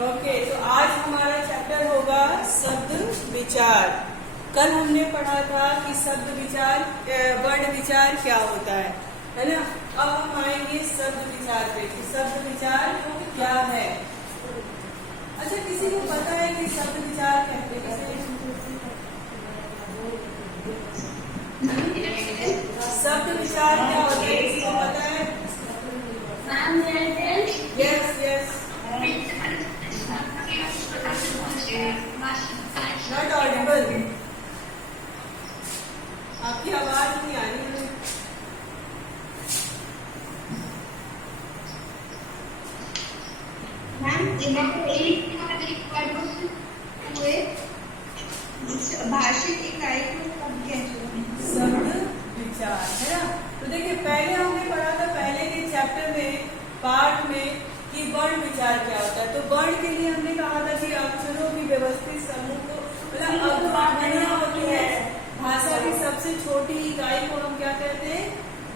Okay, तो आज हमारा चैप्टर होगा शब्द विचार। कल हमने पढ़ा था कि शब्द विचार वर्ण विचार क्या होता है ना। अब हम आएंगे शब्द विचार पे कि शब्द विचार क्या है। अच्छा, किसी को पता है कि शब्द विचार कहते किसे? शब्द विचार क्या होता है, किसी को पता है? यस यस, नॉट ऑडिबल, आपकी आवाज नहीं आ रही है। भाषिक इकाई को शब्द कहते हैं, शब्द विचार, है ना। तो देखिए, पहले हमने पढ़ा था पहले के चैप्टर में पाठ में कि वर्ण विचार क्या होता है। तो वर्ण के लिए हमने कहा था कि अक्षरों की व्यवस्थित समूह को मतलब अवधारणा होती है। भाषा की सबसे छोटी इकाई को हम क्या कहते हैं?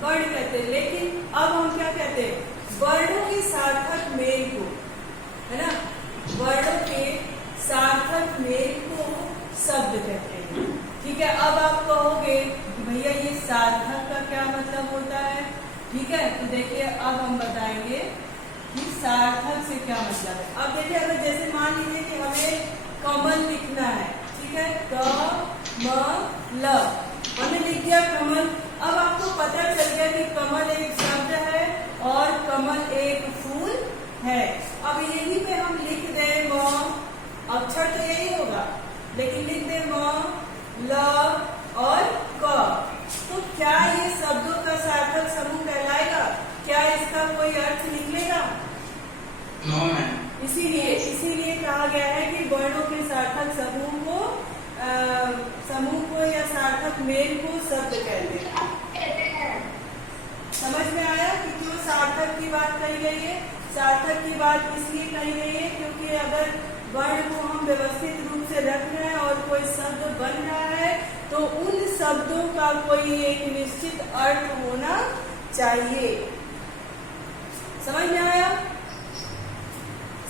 वर्ण कहते हैं। लेकिन अब हम क्या कहते हैं? वर्णों के सार्थक मेल को, है ना, वर्णों के सार्थक मेल को शब्द कहते हैं। ठीक है, अब आप कहोगे भैया ये सार्थक का क्या मतलब होता है? ठीक है, तो देखिए अब हम बताएंगे कि सार्थक से क्या मतलब है। अब देखिए, अगर जैसे मान लीजिए कि हमें कमल लिखना है, ठीक है, क म ल, हमने लिख दिया कमल। अब आपको पता चल गया कि कमल एक शब्द है और कमल एक फूल है। अब यही पे हम लिख दें म, अक्षर तो यही होगा, लेकिन लिख दें म ल और क, तो क्या ये शब्दों का सार्थक समूह कहलाएगा? क्या इसका कोई अर्थ निकलेगा? No ma'am. इसीलिए कहा गया है कि वर्णों के सार्थक समूह को या सार्थक मेल को शब्द कहते हैं। समझ में आया कि क्यों सार्थक की बात कही गई है? सार्थक की बात इसलिए कही गई है क्योंकि अगर वर्ण को हम व्यवस्थित रूप से रख रहे हैं और कोई शब्द बन रहा है तो उन शब्दों का कोई एक निश्चित अर्थ होना चाहिए। समझ में आया?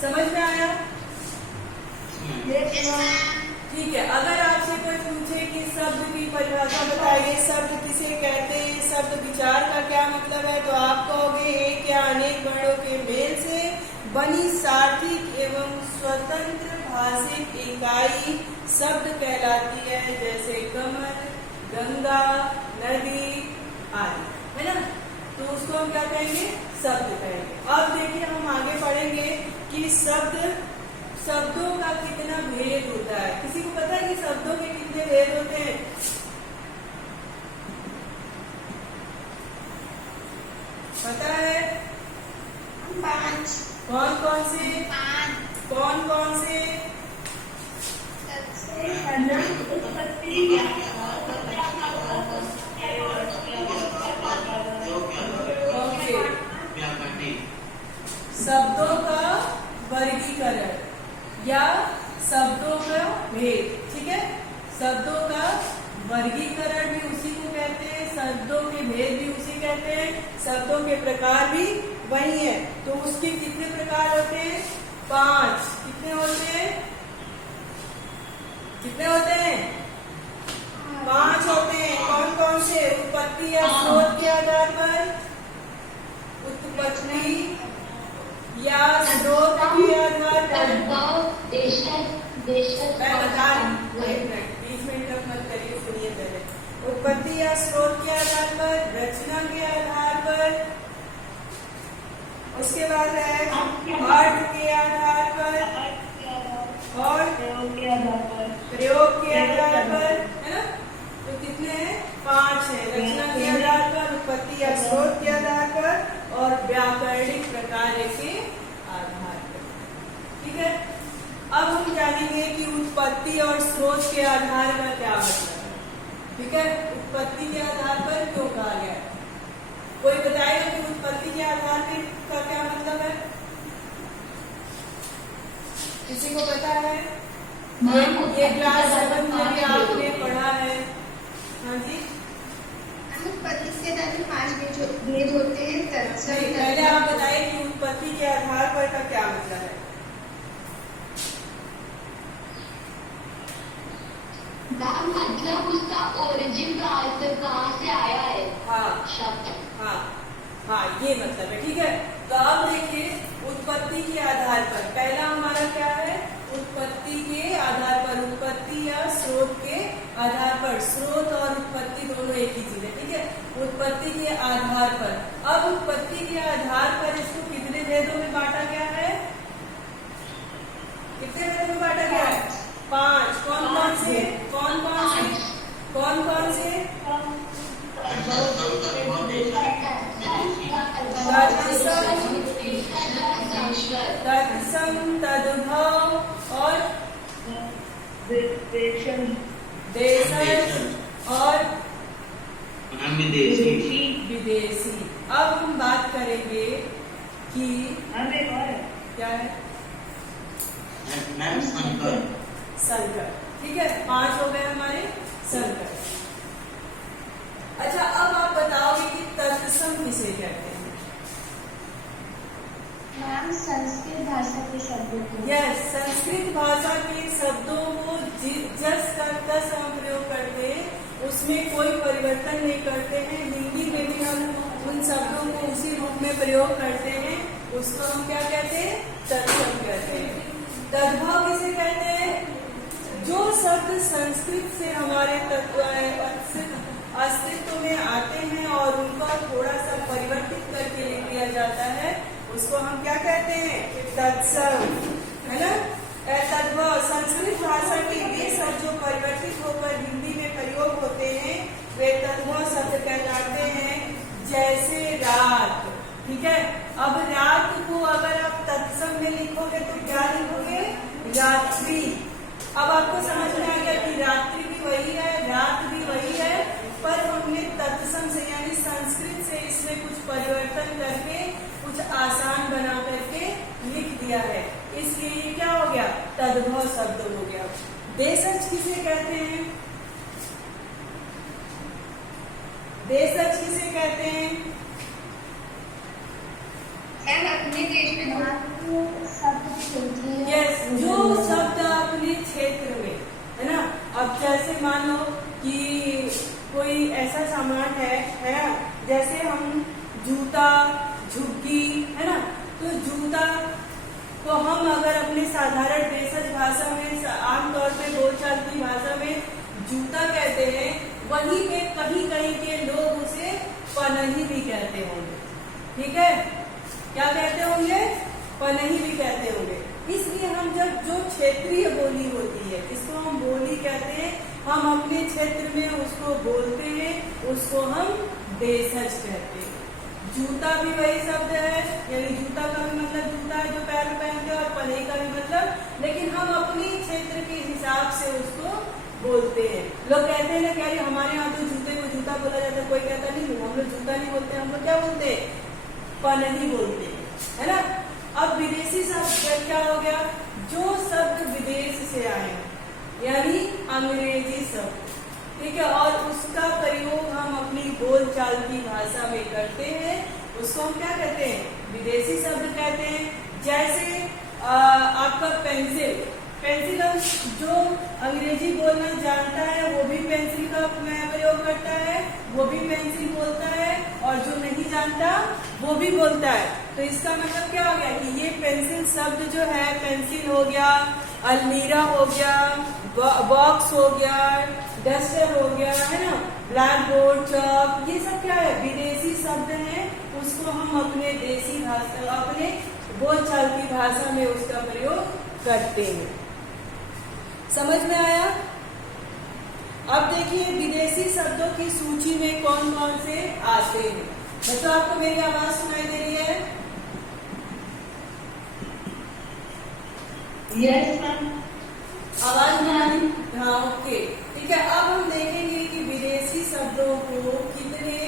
समझ में आया? ठीक है, अगर आपसे कोई पूछे कि शब्द की परिभाषा बताइए, शब्द किसे कहते हैं, शब्द विचार का क्या मतलब है, तो आप कहोगे एक या अनेक वर्णों के मेल से बनी सार्थिक एवं स्वतंत्र भाषिक इकाई शब्द कहलाती है, जैसे कमल, गंगा, नदी आदि, है ना। तो उसको हम क्या कहेंगे? शब्द कहेंगे। अब देखिए, हम आगे पढ़ेंगे कि शब्दों का कितना भेद होता है। किसी को पता है कि शब्दों के कितने भेद होते हैं? पता है? 5। कौन कौन से? 5। कौन कौन से? शब्दों का वर्गीकरण या शब्दों का भेद। ठीक है, शब्दों का वर्गीकरण भी उसी को कहते हैं, शब्दों के भेद भी उसी कहते हैं, शब्दों के प्रकार भी वही है। तो उसके कितने प्रकार होते हैं? 5। कितने होते हैं? कितने होते हैं? 5 होते हैं। कौन कौन से? उत्पत्ति या स्रोत के आधार पर, उत्पत्ति या स्रोत के आधार पर, मैं बता रही, 20 मिनट तक मत करिए, सुनिए पहले। उत्पत्ति या स्रोत के आधार पर, रचना के आधार पर, उसके बाद है अर्थ के आधार पर और प्रयोग के आधार पर, है ना। तो कितने हैं? 5 है। रचना के आधार पर, उत्पत्ति या स्रोत के आधार पर और व्याकरणिक प्रकार के आधार पर। ठीक है, अब हम जानेंगे कि उत्पत्ति और स्रोत के आधार का क्या मतलब है। ठीक है, उत्पत्ति के आधार पर क्यों कहा गया है? कोई बताएगा कि उत्पत्ति के आधार का क्या मतलब है? किसी को पता है? ये क्लास 7 में भी आपने पढ़ा है। हाँ जी, उत्पत्ति के आधार पर 5 भेद होते हैं। पहले आप बताइए कि उत्पत्ति के आधार पर का क्या मतलब है? मतलब उसका ओरिजिन कहाँ से आया है हाँ शब्द। हाँ हाँ, ये मतलब है। ठीक है, तो अब देखिए उत्पत्ति के आधार पर पहला हमारा क्या है, उत्पत्ति के आधार पर, उत्पत्ति या स्रोत के आधार पर। स्रोत और उत्पत्ति दोनों एक ही चीज है। ठीक है, उत्पत्ति के आधार पर। अब उत्पत्ति के आधार पर इसको कितने भेदों में बांटा गया है, कितने भेदों में बांटा गया है? 5। कौन कौन से, कौन कौन से, कौन कौन से? तत्सम, तदुभव और देशज और विदेशी। अब हम बात करेंगे कि क्या है मैम संकर। संकर। ठीक है, 5 हो गए हमारे संकर। अच्छा, अब आप बताओगे कि तत्सम किसे कहते हैं? मैम संस्कृत भाषा के शब्दों को। यस, संस्कृत भाषा के शब्दों को जस का तस हम प्रयोग करते हैं, उसमें कोई परिवर्तन नहीं करते हैं। हिंदी में भी हम उन शब्दों को उसी रूप में प्रयोग करते हैं, उसको हम क्या कहते हैं? तत्सम कहते हैं। तद्भव किसे कहते हैं? जो शब्द संस्कृत से हमारे अस्तित्व में आते हैं और उनका थोड़ा सा परिवर्तित करके लिख दिया जाता है, उसको हम क्या कहते हैं? तत्सम, है ना? तद्भव संस्कृत भाषा के वे शब्द जो परिवर्तित होकर हिंदी में प्रयोग होते हैं, वे तद्भव शब्द कहलाते हैं। जैसे रात। ठीक है, अब रात को अगर आप तत्सम में लिखोगे तो क्या लिखोगे? रात्रि। अब आपको समझ में आ गया कि रात्रि भी वही है, रात भी वही है, पर हमने तत्सम से यानी संस्कृत से इसमें कुछ परिवर्तन करके कुछ आसान बना करके लिख दिया है, इसलिए ये क्या हो गया? तद्भव शब्द हो गया। देशज किसे कहते हैं? देशज किसे कहते हैं? अपने देश में शब्द क्षेत्र। यस, जो शब्द अपने क्षेत्र में, है ना? अब जैसे मान लो कि कोई ऐसा सामान है ना, जैसे हम जूता, झुग्गी, है ना, तो जूता को हम अगर अपने साधारण देशज भाषा में, आमतौर पे बोलचाल की भाषा में जूता कहते हैं, वहीं पे कहीं कहीं के लोग उसे पनही भी कहते होंगे। ठीक है, क्या कहते होंगे? पनही भी कहते होंगे। इसलिए हम जब जो क्षेत्रीय बोली होती है, इसको हम बोली कहते हैं, हम अपने क्षेत्र में उसको बोलते हैं, उसको हम देशज कहते हैं। जूता भी वही शब्द है, यानी जूता का भी मतलब जूता है जो पैर में पहनते हैं, और पनही का भी मतलब, लेकिन हम अपने क्षेत्र के हिसाब से उसको बोलते हैं। लोग कहते हैं ना कि अरे हमारे यहाँ तो जूते को जूता बोला जाता है, कोई कहता नहीं हम लोग जूता नहीं बोलते, हम लोग क्या बोलते हैं? पनही बोलते हैं, है ना? अब विदेशी शब्द क्या हो गया? जो शब्द विदेश से आए, यानी अंग्रेजी शब्द। ठीक है, और उसका प्रयोग हम अपनी बोलचाल की भाषा में करते हैं, उसको हम क्या कहते हैं? विदेशी शब्द कहते हैं। जैसे आपका पेंसिल, पेंसिल जो अंग्रेजी बोलना जानता है वो भी पेंसिल का प्रयोग करता है, वो भी पेंसिल बोलता है, और जो नहीं जानता वो भी बोलता है। तो इसका मतलब क्या हो गया कि ये पेंसिल शब्द जो है, पेंसिल हो गया, अलमीरा हो गया, बॉक्स हो गया, डस्टर हो गया, है ना, ब्लैक बोर्ड, चॉक, ये सब क्या है? विदेशी शब्द हैं। उसको हम अपने देसी भाषा, अपने बोलचाल की भाषा में उसका प्रयोग करते हैं। समझ में आया? अब देखिए विदेशी शब्दों की सूची में कौन कौन से आते हैं। बच्चों, आपको मेरी आवाज सुनाई दे रही है? Yes ma'am. आवाज में आ रही? हाँ, ओके, ठीक है। अब हम देखेंगे कि विदेशी शब्दों को कितने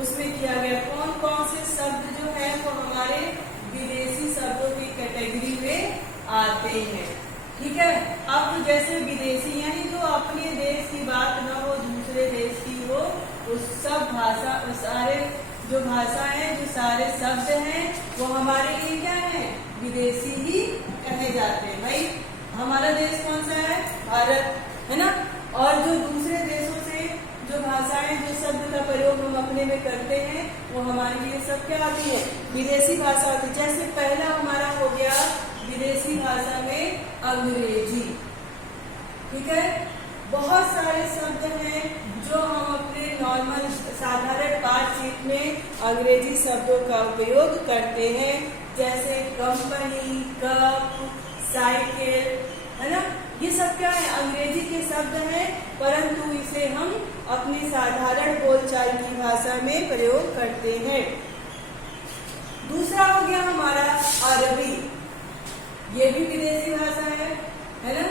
उसमें किया गया, कौन कौन से शब्द जो है वो हमारे विदेशी शब्दों की कैटेगरी में आते हैं। ठीक है, अब जैसे विदेशी यानी जो अपने देश की बात न हो, दूसरे देश की हो, उस सब भाषा, सारे जो भाषा है, जो सारे शब्द हैं, वो हमारे लिए क्या है? विदेशी ही कहे जाते हैं। भाई हमारा देश कौन सा है? भारत, है ना? और जो दूसरे देशों से जो भाषाएं, जो शब्द का प्रयोग हम अपने में करते हैं, वो हमारे लिए सब क्या आती है? विदेशी भाषा होती है। जैसे पहला हमारा हो गया विदेशी भाषा में अंग्रेजी। ठीक है, बहुत सारे शब्द हैं जो हम अपने नॉर्मल साधारण बातचीत में अंग्रेजी शब्दों का उपयोग करते हैं, जैसे कंपनी, कप, साइकिल, है ना। ये सब क्या है? अंग्रेजी के शब्द हैं, परंतु इसे हम अपनी साधारण बोलचाल की भाषा में प्रयोग करते हैं। दूसरा हो गया हमारा अरबी। ये भी विदेशी भाषा है ना।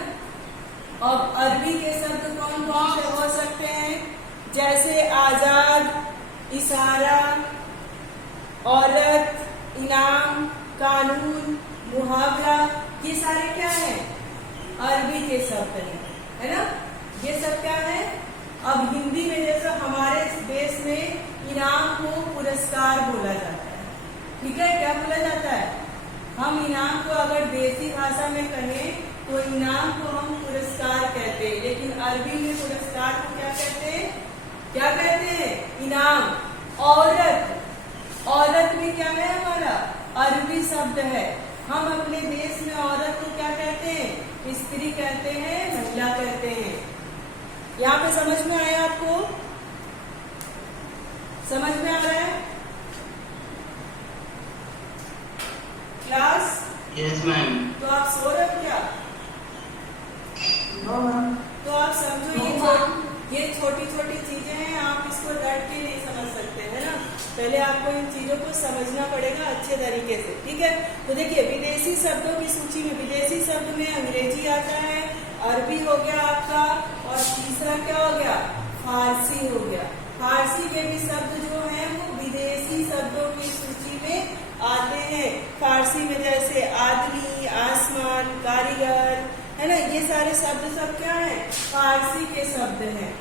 अब अरबी के शब्द कौन कौन से हो सकते हैं? जैसे आजाद, इशारा, औरत, इनाम, कानून, मुहावरा, ये सारे क्या है? अरबी के शब्द हैं, है ना। ये सब क्या है? अब हिंदी में जैसे हमारे देश में इनाम को पुरस्कार बोला जाता है। ठीक है, क्या बोला जाता है? हम इनाम को अगर देसी भाषा में कहें तो इनाम को हम पुरस्कार कहते हैं, लेकिन अरबी में पुरस्कार को क्या कहते हैं? क्या कहते हैं? इनाम। औरत, औरत में क्या है? हमारा अरबी शब्द है। हम अपने देश में औरत को क्या कहते हैं? स्त्री कहते हैं, महिला कहते हैं। यहाँ पे समझ में आया आपको? समझ में आ रहा है क्लास? Yes ma'am. तो आप सो रहे हो क्या? तो आप समझो ये छोटी छोटी चीजें हैं, आप इसको रट के नहीं समझ सकते, है ना। पहले आपको इन चीजों को समझना पड़ेगा अच्छे तरीके से। ठीक है, तो देखिए विदेशी शब्दों की सूची में विदेशी शब्द में अंग्रेजी आता है, अरबी हो गया आपका, और तीसरा क्या हो गया? फारसी हो गया। फारसी के भी शब्द जो हैं वो विदेशी शब्दों की सूची में आते हैं। फारसी में जैसे आदमी, आसमान, कारीगर, है ना, ये सारे शब्द सब क्या है? फारसी के शब्द हैं।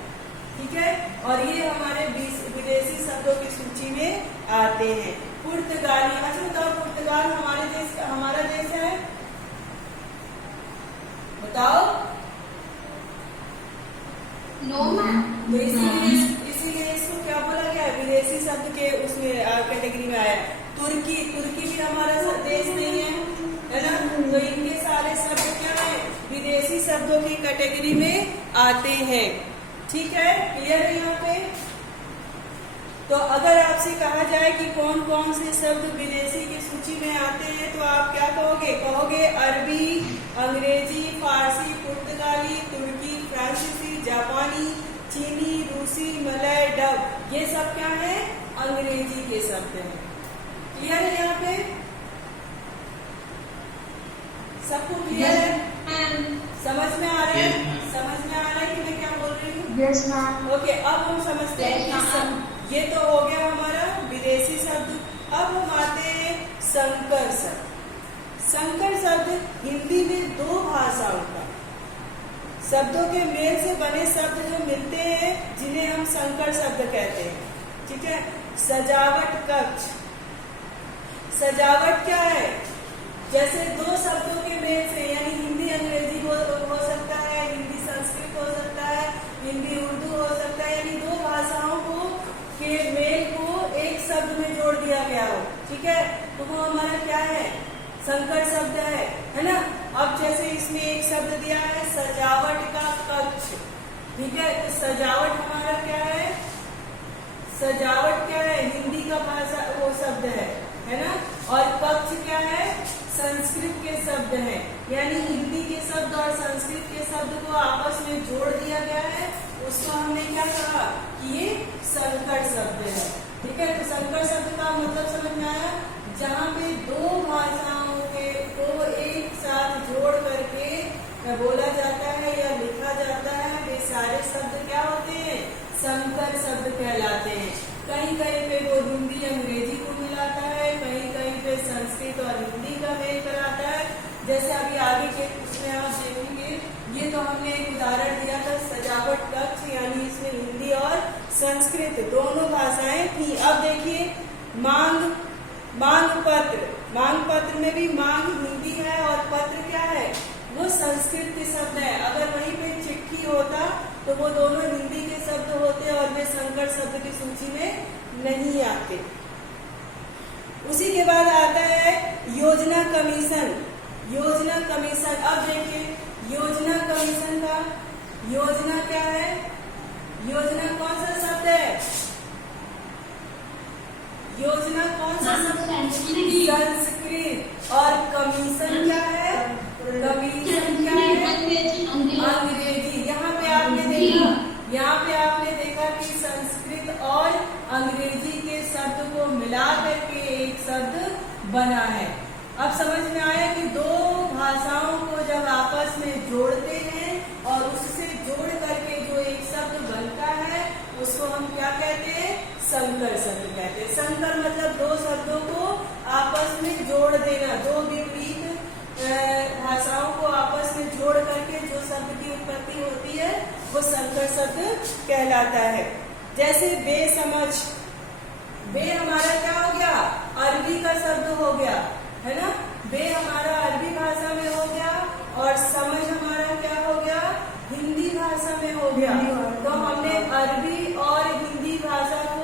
ठीक है, और ये हमारे विदेशी शब्दों की सूची में आते हैं। पुर्तगाली, अच्छा बताओ पुर्तगाल हमारा देश है? बताओ। No ma'am. तो इसीलिए इसको क्या बोला गया? विदेशी शब्द के उसमें कैटेगरी में आया। तुर्की, तुर्की भी हमारा देश नहीं है ना। तो इनके सारे शब्द क्या है? विदेशी शब्दों की कैटेगरी में आते हैं। ठीक है, क्लियर है यहाँ पे? तो अगर आपसे कहा जाए कि कौन कौन से शब्द विदेशी की सूची में आते हैं, तो आप क्या कहोगे? कहोगे अरबी, अंग्रेजी, फारसी, पुर्तगाली, तुर्की, फ्रांसीसी, जापानी, चीनी, रूसी, मलय, डब, ये सब क्या है? अंग्रेजी के शब्द हैं। क्लियर है यहाँ पे? सबको क्लियर है? समझ में आ रहा है? समझ में आ रहा है कि मैं क्या बोल रही हूँ? Yes ma'am. ओके, अब हम समझते हैं कि ये तो हो गया हमारा विदेशी शब्द। अब हम आते हैं संकर शब्द। संकर शब्द हिंदी में दो भाषाओं का शब्दों के मेल से बने शब्द जो मिलते हैं, जिन्हें हम संकर शब्द कहते हैं। ठीक है, सजावट कक्ष। सजावट क्या है? जैसे दो शब्दों के मेल से, यानी हिंदी अंग्रेजी हो सकता है, हिंदी संस्कृत हो सकता है, हिंदी उर्दू हो सकता है, यानी दो भाषाओं को के मेल को एक शब्द में जोड़ दिया गया हो। ठीक है, तो वो हमारा क्या है? संकर शब्द है ना। अब जैसे इसमें एक शब्द दिया है सजावट का कक्ष। ठीक है, तो सजावट हमारा क्या है? सजावट क्या है? हिंदी का भाषा वो शब्द है ना। और कक्ष क्या है? संस्कृत के शब्द हैं, यानी हिंदी के शब्द और संस्कृत के शब्द को आपस में जोड़ दिया गया है। उसको हमने क्या कहा कि ये संकर शब्द है। ठीक है, तो संकर शब्द का मतलब समझ में आया? जहाँ पे दो भाषाओं को एक साथ जोड़ करके बोला जाता है या लिखा जाता है, वे सारे शब्द क्या होते हैं? संकर शब्द कहलाते हैं। कहीं कहीं पे वो हिंदी अंग्रेजी को मिलाता है, कहीं कहीं पे संस्कृत और हिंदी का मेल कराता है। जैसे अभी आगे के उसमें आप देखेंगे, ये तो हमने एक उदाहरण दिया था सजावट कक्ष, यानी इसमें हिंदी और संस्कृत दोनों भाषाएं थी। अब देखिए मांग पत्र। मांग पत्र में भी मांग हिंदी है और पत्र क्या है? वो संस्कृत के शब्द है। अगर वहीं पे चिट्ठी होता तो वो दोनों हिंदी के शब्द होते हैं और वे संकर शब्द की सूची में नहीं आते। उसी के बाद आता है योजना कमीशन। योजना कमीशन, अब देखिए योजना कमीशन का योजना क्या है? योजना कौन सा शब्द है? योजना कौन सा शब्द? संस्कृत। और कमीशन क्या है? कमीशन क्या है? अंग्रेजी। यहाँ पे आपने देखा कि संस्कृत और अंग्रेजी के शब्द को मिला करके एक शब्द बना है। अब समझ में आया कि दो भाषाओं को जब आपस में जोड़ते हैं और उससे जोड़ करके जो एक शब्द बनता है उसको हम क्या कहते हैं? संकर शब्द कहते हैं। संकर मतलब दो शब्दों को आपस में जोड़ देना, दो विपरीत भाषाओं को आपस में जोड़ करके जो शब्द की उत्पत्ति होती है वो संकर शब्द कहलाता है। जैसे बेसमझ, बे हमारा क्या हो गया? अरबी का शब्द हो गया, है ना? बे हमारा अरबी भाषा में हो गया और समझ हमारा क्या हो गया? हिंदी भाषा में हो गया। तो हमने अरबी और हिंदी भाषा को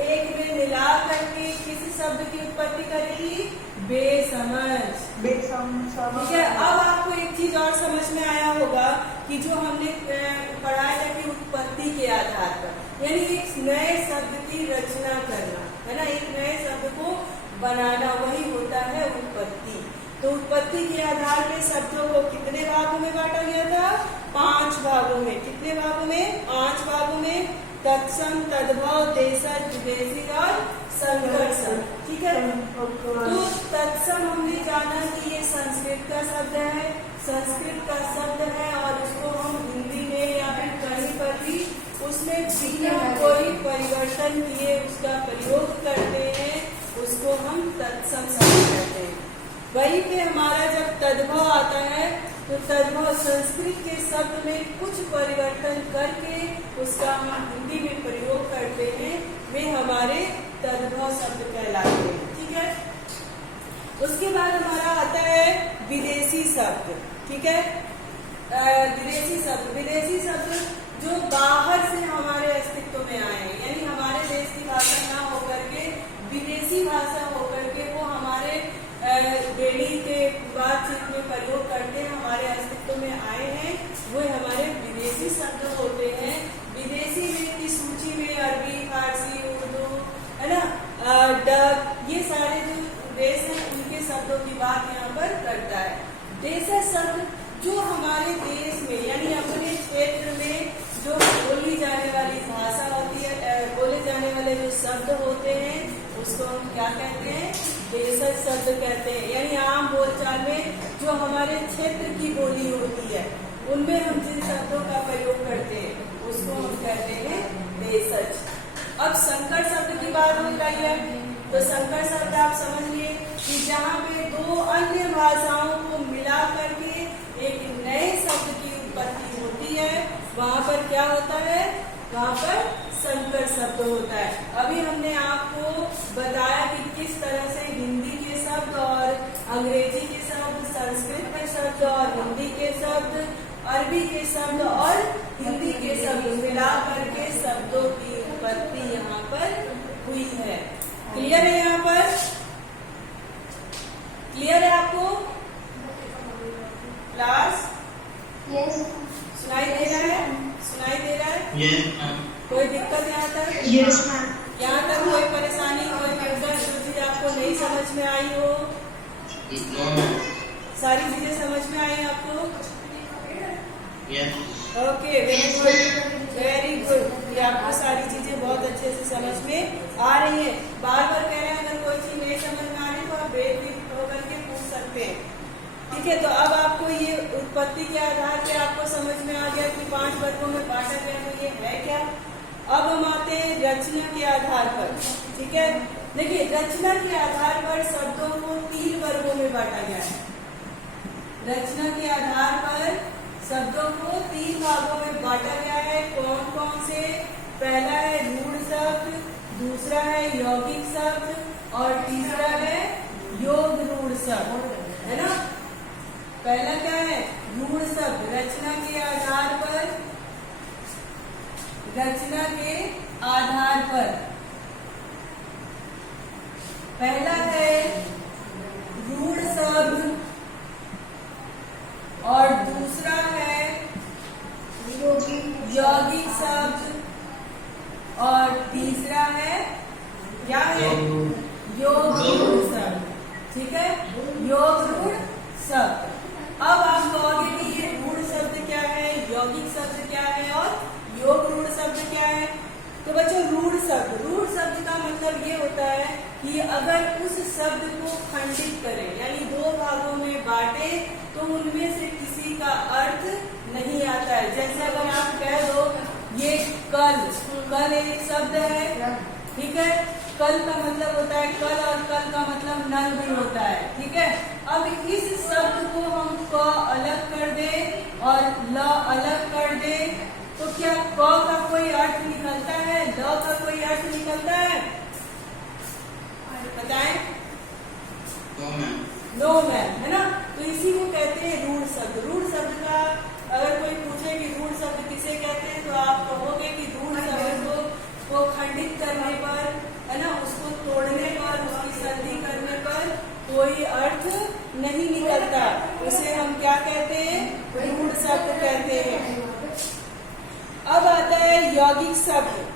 एक में मिला करके किस शब्द की उत्पत्ति करेगी? बेसमझ। ठीक है। अब आपको एक चीज और समझ में आया होगा कि जो हमने पढ़ाया था कि उत्पत्ति के आधार पर, यानी एक नए शब्द की रचना करना, है ना? एक नए शब्द को बनाना, वही होता है उत्पत्ति। तो उत्पत्ति के आधार पे शब्दों को कितने भागों में बांटा गया था? 5 भागों में। कितने भागों में? 5 भागों में। तत्सम, तद्भव, देशज, विदेशी और संकर शब्द। ठीक है। तो तत्सम हमने जाना कि ये संस्कृत का शब्द है, संस्कृत का शब्द है और उसको हम हिंदी में या फिर कहीं पर भी उसमें बिना कोई परिवर्तन किए उसका प्रयोग करते हैं, उसको हम तत्सम शब्द कहते हैं। वहीं पे हमारा जब तद्भव आता है तो तद्भव संस्कृत के शब्द में कुछ परिवर्तन करके उसका हम हिंदी में प्रयोग करते हैं, वे हमारे तद्भव शब्द कहलाते हैं। ठीक है। उसके बाद हमारा आता है विदेशी शब्द। ठीक है। विदेशी शब्द जो बाहर से हमारे अस्तित्व में आए हैं, यानी हमारे देश की भाषा ना होकर के विदेशी भाषा होकर के वो हमारे डेली के बातचीत में प्रयोग करते हैं, हमारे अस्तित्व में आए हैं, वो हमारे विदेशी शब्द होते हैं। विदेशी में की सूची में अरबी, फारसी, उर्दू, है ना, डच, ये सारे जो देश हैं उनके शब्दों की बात यहाँ पर करता है। देशज शब्द जो हमारे देश में यानी अपने क्षेत्र में जो बोली जाने वाली भाषा होती है, बोले जाने वाले जो शब्द होते हैं उसको हम क्या कहते हैं? देशज शब्द कहते हैं। यानी आम बोलचाल में जो हमारे क्षेत्र की बोली होती है उनमें हम जिन शब्दों का प्रयोग करते हैं उसको हम कहते हैं देशज। अब संकर शब्द की बात हो रही है तो संकर शब्द आप समझिए कि जहाँ पे दो अन्य भाषाओं को मिला करके एक नए शब्द की उत्पत्ति होती है, वहाँ पर क्या होता है? वहाँ पर संकर शब्द होता है। अभी हमने आपको बताया कि किस तरह से हिंदी के शब्द और अंग्रेजी के शब्द, संस्कृत के शब्द और हिंदी के शब्द, अरबी के शब्द और हिंदी के शब्द मिला करके शब्दों की उत्पत्ति यहाँ पर हुई है। क्लियर है? यहाँ पर क्लियर है आपको क्लास? यस। सुनाई दे रहा है? सुनाई दे रहा है? Yes, ma'am. कोई दिक्कत यहाँ तक? Yes ma'am. यहाँ तक कोई परेशानी, कोई दिक्कत जो चीज आपको नहीं समझ में आई हो? No, ma'am. सारी चीजें समझ में आई आपको? Yes. Okay, very good, very good. ये आपको सारी चीजें बहुत अच्छे से समझ में आ रही है। बार बार कह रहे हैं अगर कोई चीज नहीं समझ में आ रही तो आप बेफिक्र होकर के पूछ सकते हैं। ठीक है। तो अब आपको ये उत्पत्ति के आधार पे आपको समझ में आ गया कि 5 वर्गों में बांटा गया, तो ये है क्या? अब हम आते हैं रचना के आधार पर। ठीक है। देखिए, रचना के आधार पर शब्दों को 3 वर्गों में बांटा गया है। रचना के आधार पर शब्दों को 3 भागों में बांटा गया है। कौन कौन से? पहला है रूढ़ शब्द, दूसरा है यौगिक शब्द और तीसरा है योग रूढ़ शब्द, है ना? पहला क्या है? रूढ़ शब्द। रचना के आधार पर रचना के आधार पर। पहला है रूढ़ शब्द और दूसरा है यौगिक शब्द और तीसरा है क्या है? योग रूढ़ शब्द। ठीक है, योग रूढ़ शब्द। अब आप कहोगे कि ये रूढ़ शब्द क्या है, यौगिक शब्द क्या है और योग रूढ़ शब्द क्या है? तो बच्चों रूढ़ शब्द का मतलब ये होता है कि अगर उस शब्द को खंडित करें यानी दो भागों में बांटे तो उनमें से किसी का अर्थ नहीं आता है। जैसे अगर आप कह दो ये कल एक शब्द है, ठीक है, कल का मतलब होता है कल और कल का मतलब नल भी होता है। ठीक है, अब इस शब्द को हम क अलग कर दे और ल अलग कर दे तो क्या क का कोई अर्थ निकलता है, ल का कोई अर्थ निकलता है? बताएं। नो मैम, है ना? तो इसी को कहते हैं रूढ़ शब्द। रूढ़ शब्द का अगर कोई पूछे कि रूढ़ शब्द किसे कहते हैं तो आप कहोगे कि रूढ़ शब्द को खंडित करने पर, है ना, उसको तोड़ने पर, उसकी संधि करने पर कोई अर्थ नहीं निकलता, उसे हम क्या कहते हैं? रूढ़ शब्द कहते हैं। अब आता है यौगिक शब्द।